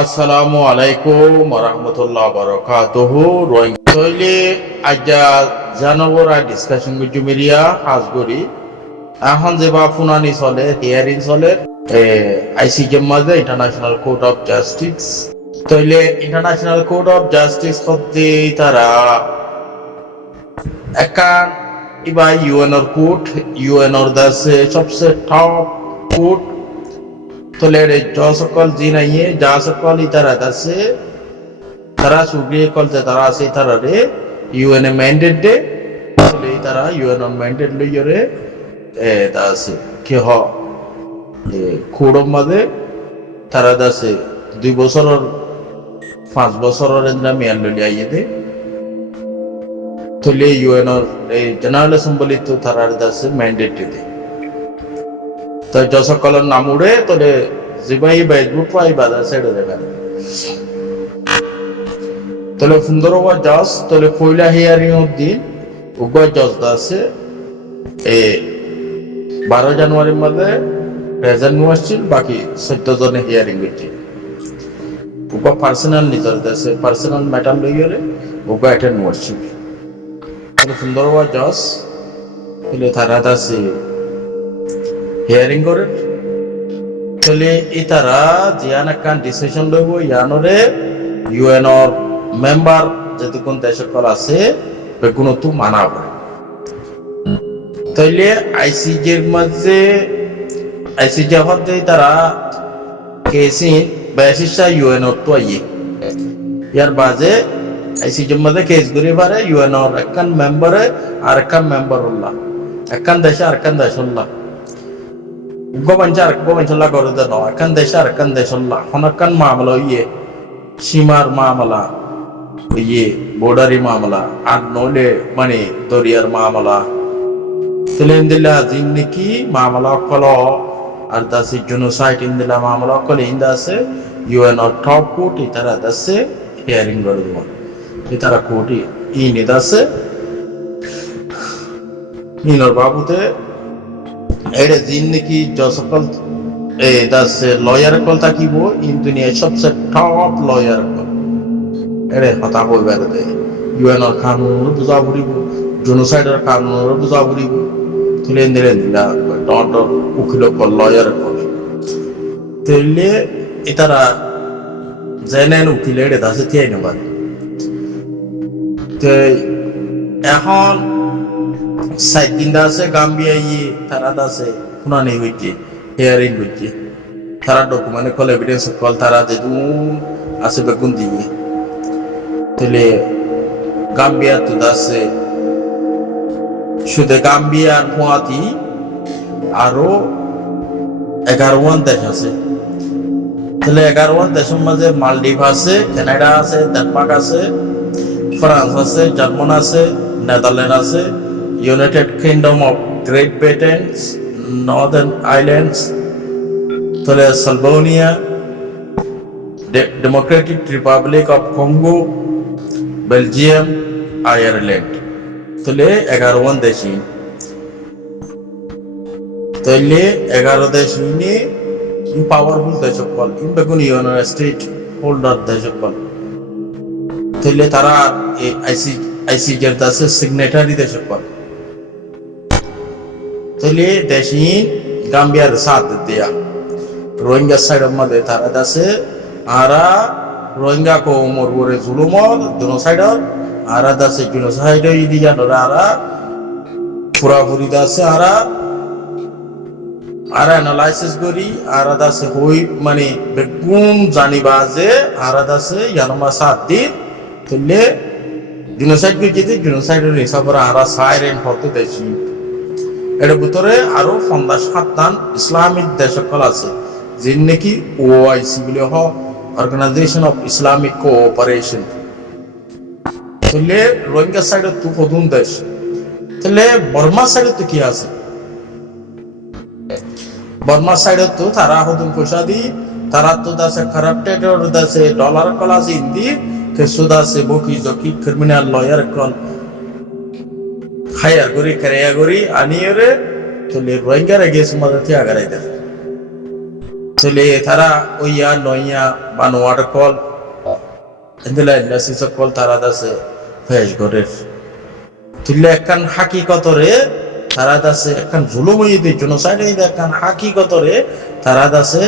আসসালামু আলাইকুম ওরহমতুল্লাহ বারাকাতুহু রোহিঙ্গা তৈলি আজ্জা জানবরা ডিসকাশন গুজু মিরিয়া হাজগরি এখন যেবা ফুনানি চলে হিয়ারিং চলে আইসিজে মাঝে ইন্টারন্যাশনাল কোর্ট অফ জাস্টিস তৈলে ইন্টারন্যাশনাল কোর্ট অফ জাস্টিস হতে তারা একান ইবা ইউএনর কোর্ট ইউএনর দাসে সবচেয়ে টপ কোর্ট তোলে সকল জিনাইয়ে যা সকল ইতারা আছে তারা সুগ্রিয়ে কলতে তারা আছে তারা রে ইউএন এ ম্যান্ডেট দে তোলে তারা ইউএন ম্যান্ডেট লইরে তা আছে কি হ খুড়ম মাঝে তারা দাসে 2 বছরের 5 বছরের এন্দ্রা মেয়াল লই আইয়ে দে তোলে ইউএন এই জেনারেল অ্যাসেম্বলি তো তারা দাসে ম্যান্ডেট দে তো যসকলের নাম উড়ে তোলে জিবাই বাই গ্রুপ আই বাদা সাইড দেবেন তোলে সুন্দরবা জাজ তোলে পয়লা হিয়ারিং দিন উগা জাজ আছে 12 জানুয়ারির মধ্যে প্রেজেন্ট হয়েছিল বাকি 14 জনে হিয়ারিং হয়েছে উগা পার্সোনাল নিজের দেশে পার্সোনাল ম্যাটার লইরে উগা অ্যাটেন্ড হয়েছিল তোলে সুন্দরবা জাজ তোলে তারা আছে হিয়ারিং করে তোলে ইতারা জিয়ান একখান ডিসিশন লইব ইয়ানরে ইউএনর মেম্বার যেতক্ষণ দেশকল আছে বেগুনো তো মানা করে তাইলে আইসিজের মাঝে আইসিজে হতে তারা কেসি বেসিসা ইউএনর তো আইয়ে ইয়ার বাজে আইসিজের মাঝে কেস করে পারে ইউএনর একখান মেম্বারে আর একখান মেম্বার হল্লা একখান দেশে আর একখান দেশ হল্লা গোবাঞ্চার করে দেন এখান দেশে আর এখান দেশ হনকান মামলা ইয়ে সীমার মামলা ইয়ে বর্ডারি মামলা আর নইলে মানে দরিয়ার মামলা তেলেন দিলা জিন নাকি মামলা অকল আর দাসি জেনোসাইড ইন দিলা মামলা অকল ইন্দা আছে ইউএন টপ কোর্ট ইতারা দাসে হিয়ারিং করে দেব ইতারা কোর্ট ইনি দাসে ইনর বাবুতে এড়ে দিন নাকি যসকল দাসে লয়ার কল থাকিব ইন দুনিয়ার সবচেয়ে টপ লয়ার কল এড়ে হতা হইবার দে ইউএনর কানুন বুঝা পড়িব জেনোসাইডের কানুন বুঝা পড়িব তুলে দিলা টট উকিল কল লয়ার কল তেলে ইতারা জেনেন উকিল এড়ে দাসে তিয়াই নেবার তে এখন সাইড দিন আছে গাম্বিয়া ইয়ে তারা আছে শুনানি হইছে হিয়ারিং হইছে তারা ডকুমেন্ট কল এভিডেন্স কল তারা যে আছে বেগুন দিয়ে তাহলে গাম্বিয়া তো আছে শুধু গাম্বিয়ার পোয়াতি আরো 11 দেশ আছে তাহলে 11 দেশের মাঝে মালদ্বীপ আছে কানাডা আছে ডেনমার্ক আছে ফ্রান্স আছে জার্মান আছে নেদারল্যান্ড আছে United Kingdom of Great Britain, Northern Ireland, Slovenia, Democratic Republic of Congo, Belgium, Ireland. তোলে 11 দেশই তোলে 11 দেশ নিয়ে পাওয়ারফুল দেশ কল বেগুন ইউনাইটেড স্টেট হোল্ডার দেশ কল তোলে তারা আইসিজের দাসে সিগনেটারি দেশ কল তাহলে দেশি গাম্বিয়ার সাথ দিয়া রোহিঙ্গা সাইড মধ্যে তারা দাসে আরা রোহিঙ্গা কো মরবরে জুলুমর জেনোসাইডর আরা দাসে জেনোসাইড ইদিয়া আরা পুরাপুরি দাসে আরা অ্যানালাইসিস করি আরা দাসে হই মানে বেগুন জানিবা যে আরা দাসে ইয়ানমা সাথ দি তাহলে জেনোসাইড কে যেতে জেনোসাইডের হিসাবে আরা সাইরেন হতে দেশি এর ভিতরে আরো 57 ইসলামিক দেশকল আছে যিন নাকি ওআইসি বলে হ অর্গানাইজেশন অফ ইসলামিক কোঅপারেশন তাহলে রোহিঙ্গা সাইডে তো প্রথম দেশ তাহলে বর্মা সাইডে তো কি আছে বর্মা সাইডে তো তারা হদুন পয়সা দি তারা তো দাসে কারাপ্টেড ওর দাসে ডলার কল আছে ইন্দি কে সুদা সে বকি জকি ক্রিমিনাল লয়ার কল হায়ার করি কারিয়া করি আনিয়ে রে তোলে রোহিঙ্গার গেছে মধ্যে আগারাই দেয় tole tara oya noya banwar kol endela industry kol tara dase fesh gorer tule kan hakikatore tara dase kan zulumই de genocide de kan hakikatore tara dase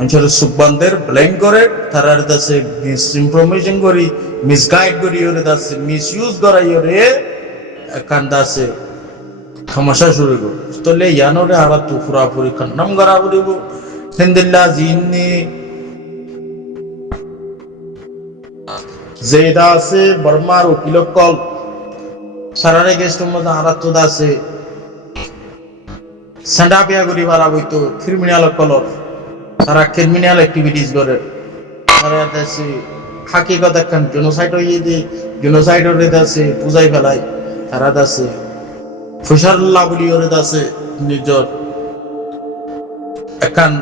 অঞ্চলের সুববানদের ব্লেম করে তারার দাসে মিস ইনফরমেশন করি মিসগাইড করি ওরে দাসে মিসইউজ করাই ওরে কান্দাসে সমস্যা শুরু করো তলে ইয়ানোরে আরা তু পুরাপুরি খন্ডম করা বলিব হিন্দিল্লা জিন্নি জেদা আছে বর্মার উকিলকল সারারে গেস্ট মধ্যে আরা তু দাসে সান্ডাপিয়া করি বারা বইতো ক্রিমিনাল কলর তারা ক্রিমিনাল অ্যাক্টিভিটিস করে তারা দেশে হাকিকত একখান জেনোসাইড হয়ে দিয়ে জেনোসাইড ওরে দেশে পূজাই ফেলায় তারা দেশে ফুসারুল্লাহ বলি ওরে দেশে নিজের একখান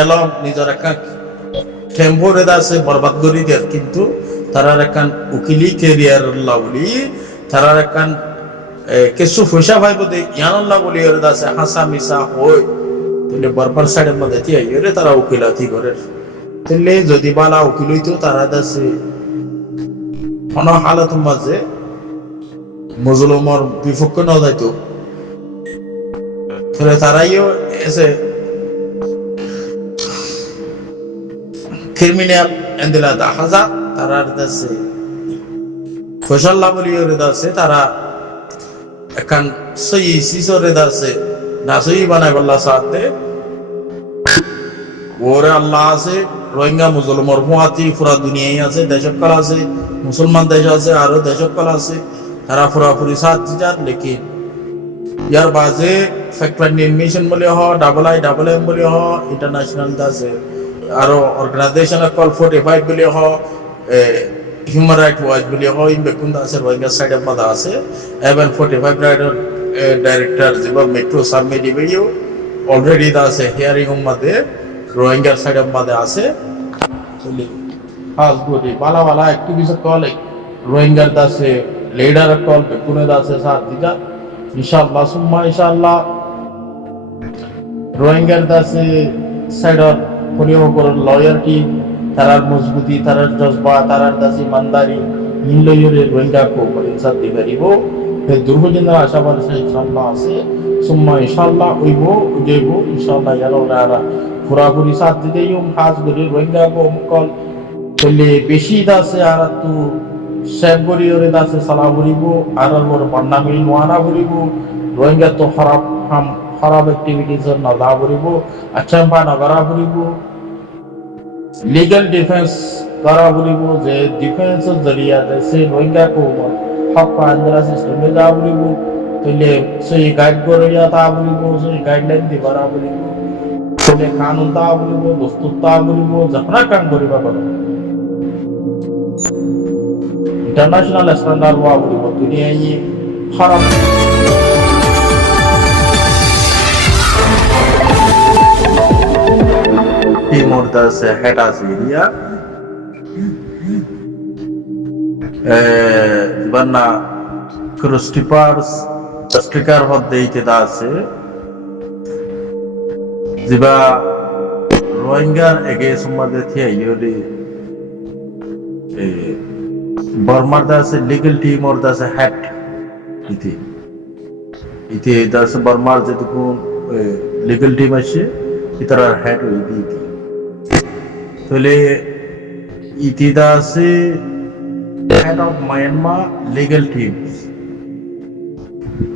এলম নিজের একখান টেম্পোরে দেশে বরবাদ করি দেয় কিন্তু তারার একখান উকিলি কেরিয়ার বলি তারার একখান কিছু ফুসা ভাই বোধে ইয়ানুল্লাহ বলি ওরে দেশে হাসা মিশা হয় তাহলে বরবার সাইডের মধ্যে দিয়ে তারা উকিলাতি করে তাহলে যদি বালা উকিল হইতো তারা দাসে কোন হালত মাঝে মজলুমর বিপক্ষ না যাইতো তাহলে তারাইও এসে ক্রিমিনাল এন্দিলা দাহাজা তারার দাসে ফসল্লা বলি ওরে দাসে তারা একান সই সিসরে দাসে নাসই বানাই বললা সাথে ওরে আল্লাহ আছে রোহিঙ্গা মুসলমান মুহাতি পুরা দুনিয়ায় আছে দেশকল আছে মুসলমান দেশ আছে আরো দেশকল আছে তারা পুরাপুরি সাথ যার লেকিন ইয়ার বাজে ফ্যাক্টরি মিশন বলে হ IIM বলে হ ইন্টারন্যাশনাল আছে আরো অর্গানাইজেশন কল 45 বলে হ হিউম্যান রাইট ওয়াচ বলে হ ইন বেকুন্দা আছে রোহিঙ্গা সাইডের মধ্যে আছে এবং 45 রাইট ডাইরেক্টর যেবা মেট্রো সাবমিট ভিডিও অলরেডি আছে হিয়ারিং মধ্যে রোহিঙ্গার সাইডের মধ্যে আছে খাস করে বালা বালা অ্যাক্টিভিস্ট কল রোহিঙ্গার দাসে লিডার কল বেকুনে দাসে সাথ দিগা ইনশাআল্লাহ সুম্মা ইনশাআল্লাহ রোহিঙ্গার দাসে সাইডর পরিবার লয়ারটি তারার মজবুতি তারার জজবা তারার দাসে ইমানদারি নিলয়রে রোহিঙ্গা কো ইনসাফ দিবারিব হে দুর্বদিন আশাবাদ সে ইনশাআল্লাহ আছে সুম্মা ইনশাআল্লাহ ওইবো উজেবো ইনশাআল্লাহ ইয়ারা পুরাপুরি সাথ দিতেই খাস করে রোহিঙ্গা কো কল বলে বেশি দাসে আর তু শেখ গরি ওরে দাসে সালা বলিব আর ওর বান্নামি নোয়ানা বলিব রোহিঙ্গা তো খারাপ অ্যাক্টিভিটিস না দা বলিব আচ্ছা বা না করা বলিব লিগ্যাল ডিফেন্স করা বলিব যে ডিফেন্স জরিয়া দেশে রোহিঙ্গা কো হক আন্দোলন সিস্টেমে দা বলিব তাহলে সেই গাইড করিয়া তা বলিব সেই গাইডলাইন দিবারা বলিব তাহলে কানুন তা বলিব দস্তুর তা বলিব যখন কাম করিবা করো ইন্টারন্যাশনাল স্ট্যান্ডার্ড ওয়া বলিব দুনিয়ায় খারাপ টিমোর দাসে হেড আছে এরিয়া বান্না ক্রস্টিপার্স স্টিকার হদ্দে ইতেদা আছে জিবা রোহিঙ্গার এগে সম্বন্ধে থিয়া ইয়োরি বর্মার দাসে লিগ্যাল টিম ওর দাসে হেড ইতে দাসে বর্মার যেটুকু লিগ্যাল টিম আছে ইতার হেড ওই দিতি তাহলে ইতি দাসে head of Myanmar legal teams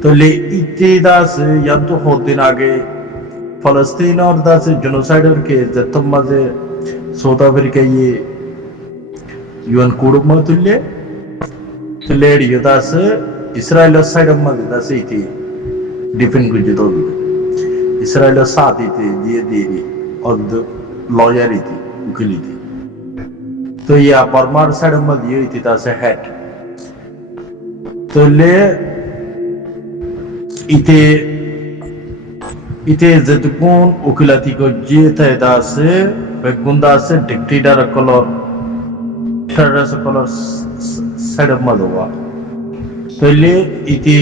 তাহলে ইতি দাসে ইয়াতো হদিন আগে ফলস্তিন और দাসে জেনোসাইডের কে যতম মাঝে সাউথ আফ্রিকা ইউএন কোড মতুল্লে তাহলে ইয়ে দাসে ইসরায়েলের সাইডের মাঝে দাসে ইতি ডিফেন্ড করে দিত ইসরায়েলের সাথ ইতি দিয়ে দিয়ে অদ লয়ার ইতি উকিলিতি तो या परमार साइड मध्ये इथे असे हेड तो ले इथे जतकून उकिलाती को जे था से बेगुंदा से डिक्टेटर कलर टेररस कलर साइड मध्ये हुआ तो ले इथे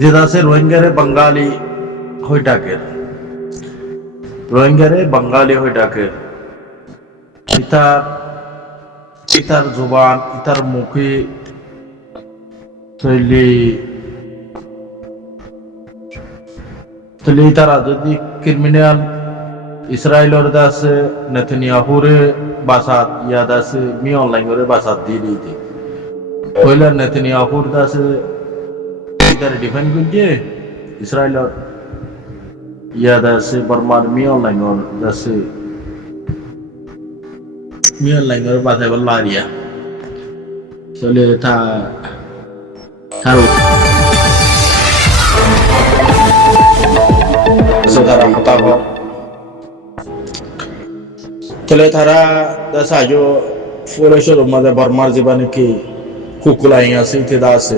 যেটা আছে রোহিঙ্গারে বাঙালি হয়ে ডাকের, রোহিঙ্গারে বাঙালি হয়ে ডাকের। ইতার ইতার জবান ইতার মুখে তৈলি তৈলি তারা যদি ক্রিমিনাল ইসরায়েলের আছে নেতানিয়াহুরে বাসাত ইয়াদ আছে মি অনলাইন করে বাসাত দিয়ে দিতে কইলা নেতানিয়াহুর আছে ইতারে ডিফেন্ড করছে ইসরায়েলের ইয়াদ আছে বর্মার মি অনলাইন আছে মি অনলাইন করে বাসায় বললা আরিয়া চলে তার তারা হতাহত তাহলে তারা সাহায্য ফরেশ্বর মাঝে বর্মার জীবনে কি কুকুলাই আছে ইত্যাদি আছে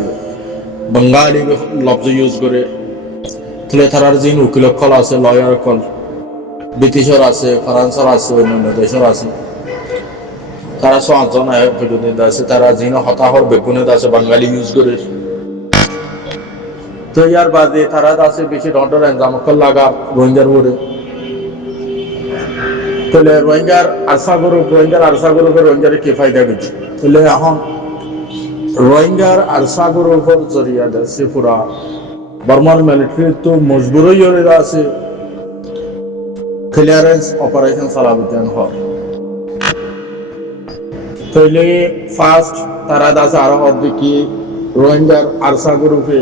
বাঙালি লব্জ ইউজ করে তাহলে তারার যে উকিল কল আছে লয়ার কল ব্রিটিশর আছে ফ্রান্সর আছে অন্যান্য দেশের আছে তারা 5 জন পর্যন্ত আছে তারা যিনি হতাহত বেগুনে আছে বাঙালি ইউজ করে তো ইয়ার বাদে তারা আছে বেশি ডন্ডর এনজামকল লাগা রোহিঙ্গার ওরে তাহলে রোহিঙ্গার রোহিঙ্গারে কি ফায়দা দিচ্ছে তাহলে এখন রোহিঙ্গার আরসাগর উপর জরিয়া আছে পুরা বর্মার মিলিটারি তো মজবুরই হয়ে আছে ক্লিয়ারেন্স অপারেশন চালাবেন হয় তাহলে ফার্স্ট তারা আছে আরো অর্ধেকি রোহিঙ্গার আরসাগর উপরে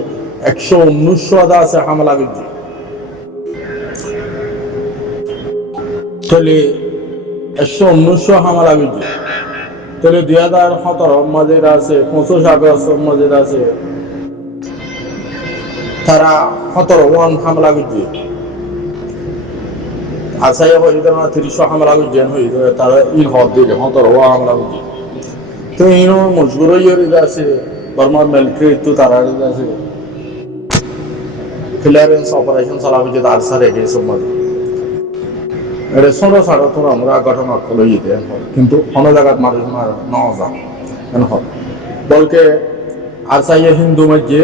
119 আছে হামলা করছে তাহলে 119 হামলা করছে তাহলে 2017 মাঝে আছে 25 আগস্ট মাঝে আছে তারা 17 হামলা করছে আসাই হইতে না 30 হামলা করছে হইতে তারা ইল হদ দিলে 17 হামলা করছে তো ইনো মজবুর হয়ে আছে বর্মার মিলিটারি তো তারা আছে ক্লিয়ারেন্স অপারেশন চালাবে আরসা রেখে সমাজ এটা ষোলো সাড়ে তোর আমরা ঘটনা করে যেতে কিন্তু অন্য জায়গার মানুষ নেওয়া যায় হয় বলকে আরসাইয়ে হিন্দু মধ্যে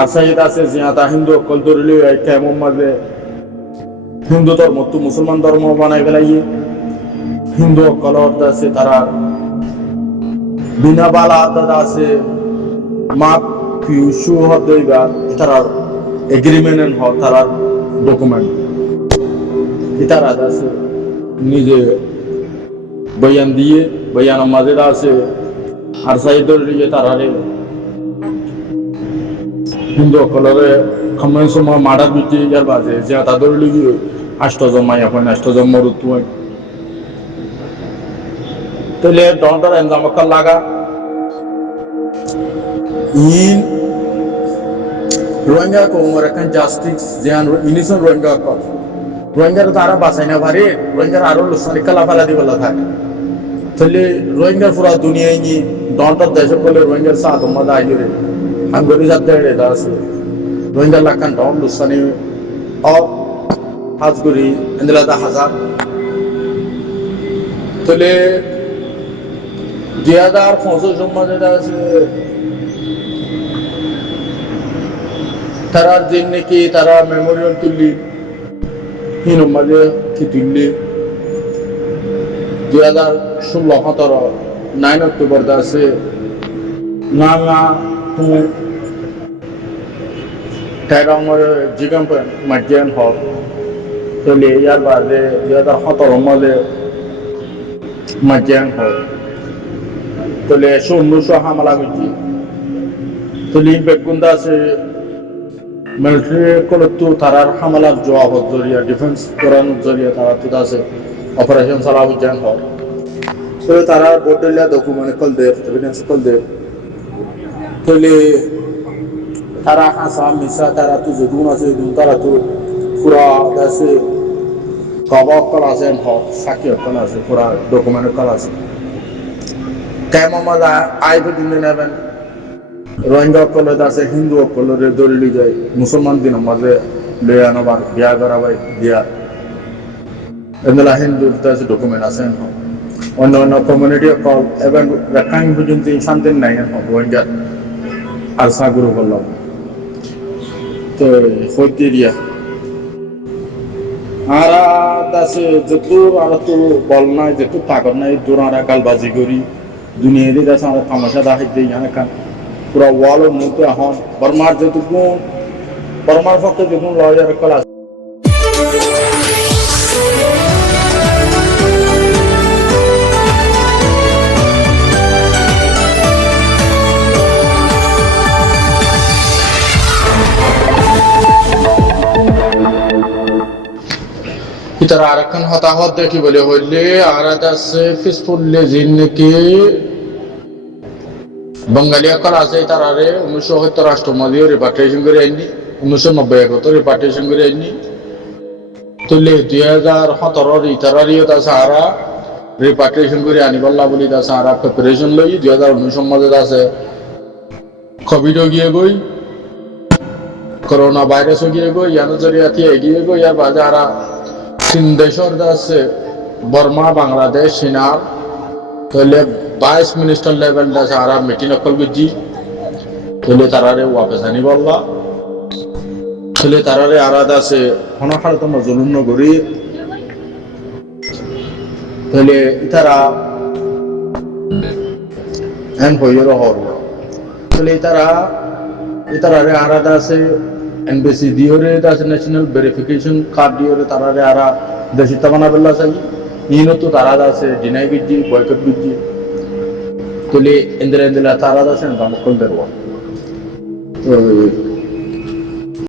আরসাইয়ে আছে জিয়াতা হিন্দু অকল ধরলে কেমন মাঝে হিন্দু ধর্ম তো মুসলমান ধর্ম বানাই ফেলাই হিন্দু অকল আছে তারা বিনা বালা আছে মাপ পিউসু হইবা তারা এগ্রিমেন্ট হয় তারা ডকুমেন্ট ইতারা আছে নিজে বয়ান দিয়ে বয়ান মাঝে আছে আর সাইডর দিয়ে তারারে হিন্দু কলরে খামেন সময় মাডার বিটি ইয়ার বাজে যে তাদের লিগি 8 জন মাই এখন 8 জন মরুত তাহলে ডন্ডর এনজামকাল লাগা in রোহিঙ্গা को अमेरिकन जस्टिस जेन इनिसन রোহিঙ্গা को রোহিঙ্গা তারা বাঁচাই না পারে রোহিঙ্গার আরো লুসানি কালা ফালা দি বলা থাকে তাহলে রোহিঙ্গার পুরা দুনিয়ায় নি ডন্টার দেশ বলে রোহিঙ্গার সাথ মজা আইরে হাঙ্গরি যাতে রে আছে রোহিঙ্গা লাখান ডন লুসানি অফ হাজগুরি এন্ডলা দা হাজার তাহলে 2005 জম্মাজে আছে তারার জন্য কি তারা মেমোরিয়াল তুললি হিন মাঝে কি তুললি 2016-17 9 অক্টোবর আছে নাঙ্গা টু টাইরঙের জিগাম মাঝিয়ান হল তাহলে ইয়ার বাদে 2017 মাঝে মাঝিয়ান হল তাহলে 1900 হামলা করছি তাহলে বেগুন্দা আছে মিলিটারি কলতো তারার হামলার জবাব জরিয়া ডিফেন্স করানোর জরিয়া তারা তো আছে অপারেশন চালাবো যেন হয় তো তারা বোর্ডেলিয়া ডকুমেন্ট কল দেয় এভিডেন্স কল দেয় তাহলে তারা হাসা মিশা তারা তো যেগুন আছে তারা তো পুরা আছে কবাব কল আছে হক সাক্ষী কল আছে পুরা ডকুমেন্ট কল আছে কেমন মজা আইবে দিন নেবেন রোহিঙ্গা অকলের আছে হিন্দু অকলের দলিলি যায় মুসলমান দিন মাঝে লয়ে আনবার বিয়া করাবাই দিয়া এমলা হিন্দু আছে ডকুমেন্ট আছে অন্য অন্য কমিউনিটি অকল এবং রাখাইন পর্যন্ত শান্তি নাই রোহিঙ্গা আর সাগুরু করলাম তো হইতে দিয়া আর আছে যত আর তো বল নাই যত তাকত নাই দূর আর গালবাজি করি দুনিয়া দিয়ে আছে আর তামাশা দেখাইতে ইয়ানে কান পুরা ওয়ালের মধ্যে এখন বর্মার যেটুকু বর্মার পক্ষে যেটুকু লয়ার কলা ইতারা আরেকখান হতাহত দেখি বলে হইলে আর আছে ফিসফুল্লে জিনকে বাঙালি আকল আছে তারারে 1970 রাষ্ট্রপতিও রিপার্টেশন করে আইনি 1991 রিপার্টেশন করে আইনি তুলে 2017 ইতারারিও তা সারা রিপার্টেশন করে আনি বললা বলি তা সারা প্রিপারেশন লই 2019 মধ্যে আছে কোভিড গিয়ে গই করোনা ভাইরাস গিয়ে গই ইয়ানো জরিয়াতি এগিয়ে গই আর বাজারা চীন দেশের আছে বর্মা বাংলাদেশ চীনার তাহলে 22 মিনিস্টার লেভেল আছে আর মিটিং অকল বুঝি তাহলে তারারে ওয়াপস আনি বললা তাহলে তারারে আলাদা আছে হনখাল তো মজলুম নগরী তাহলে তারা এন হইর হর তাহলে তারারে আলাদা আছে এনবিসি দিওরে আছে ন্যাশনাল ভেরিফিকেশন কার্ড দিওরে তারারে আরা দেশিতা বানাবেলা চাই ইনো তো তারা আছে ডিনাই গিজি বয়কট গিজি তুলি ইন্দিরা তারা আছে দামকল দেরওয়া তো